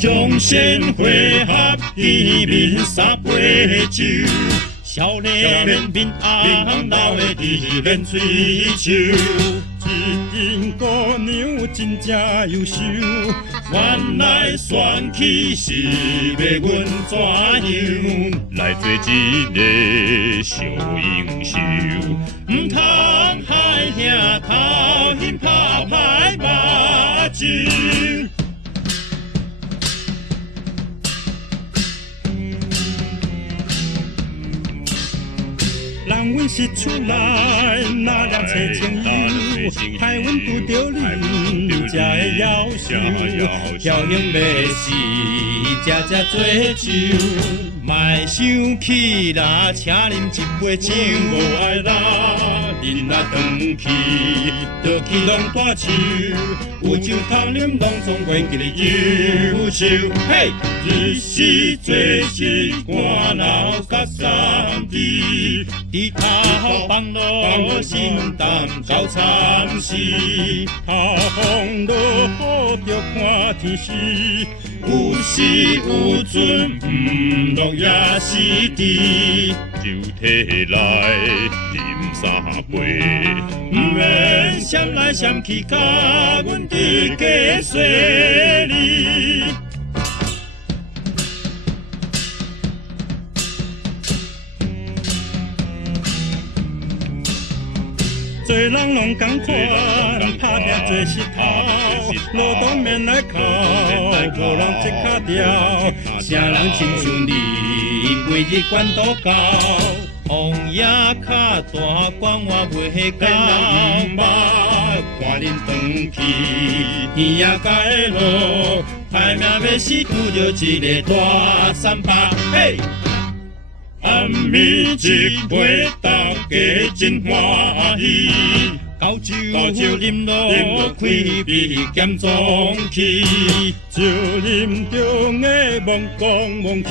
众仙会合，见面三杯酒。少年民安，老的伫面追求。一阵姑娘真正优秀，原来选起是要阮怎样来做一个小英雄？唔通害兄头先拍歹目睭。人阮是厝内那两切情友，害阮拄着你，才会夭寿。侥幸要死，才做酒。莫生气啦，请啉一杯酒，无爱啦，恁若转去，倒去拢大树。有酒通啉，拢总袂记你忧愁。嘿，日时做事肝脑甲三滴，低头放落心胆到惨死。下风落雨着看天时，有时有阵唔落也是滴。酒摕来啉三杯，唔免闪来闪去，甲阮伫家说你。做人拢同款，打拼做石头，路当面来靠，无人一脚掉。啥人亲像你，每日管都高。王爷较大管我袂到，看恁转去，天涯界路，歹命要死，拄着一个大三八。嘿！暗暝一杯，大家真欢喜。高酒啉落，开鼻减壮气。酒啉中的忘讲忘气，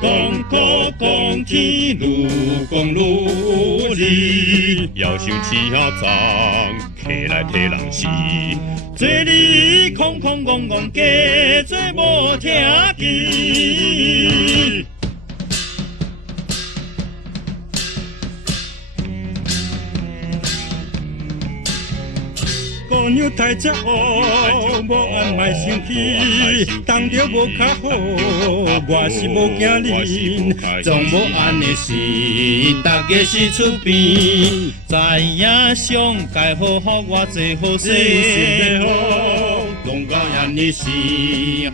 讲苦讲天，愈讲愈离。要想吃脏，起来替人死。做你空空戆戆，假做无听见。姑娘太骄傲，无安莫生气，当着无较好，我是无惊恁，总无安的事，大家是厝边，知影上该好好我做好势，讲到安尼是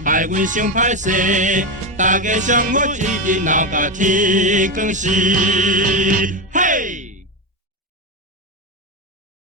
害阮伤歹势，大家相我一日闹甲天光时。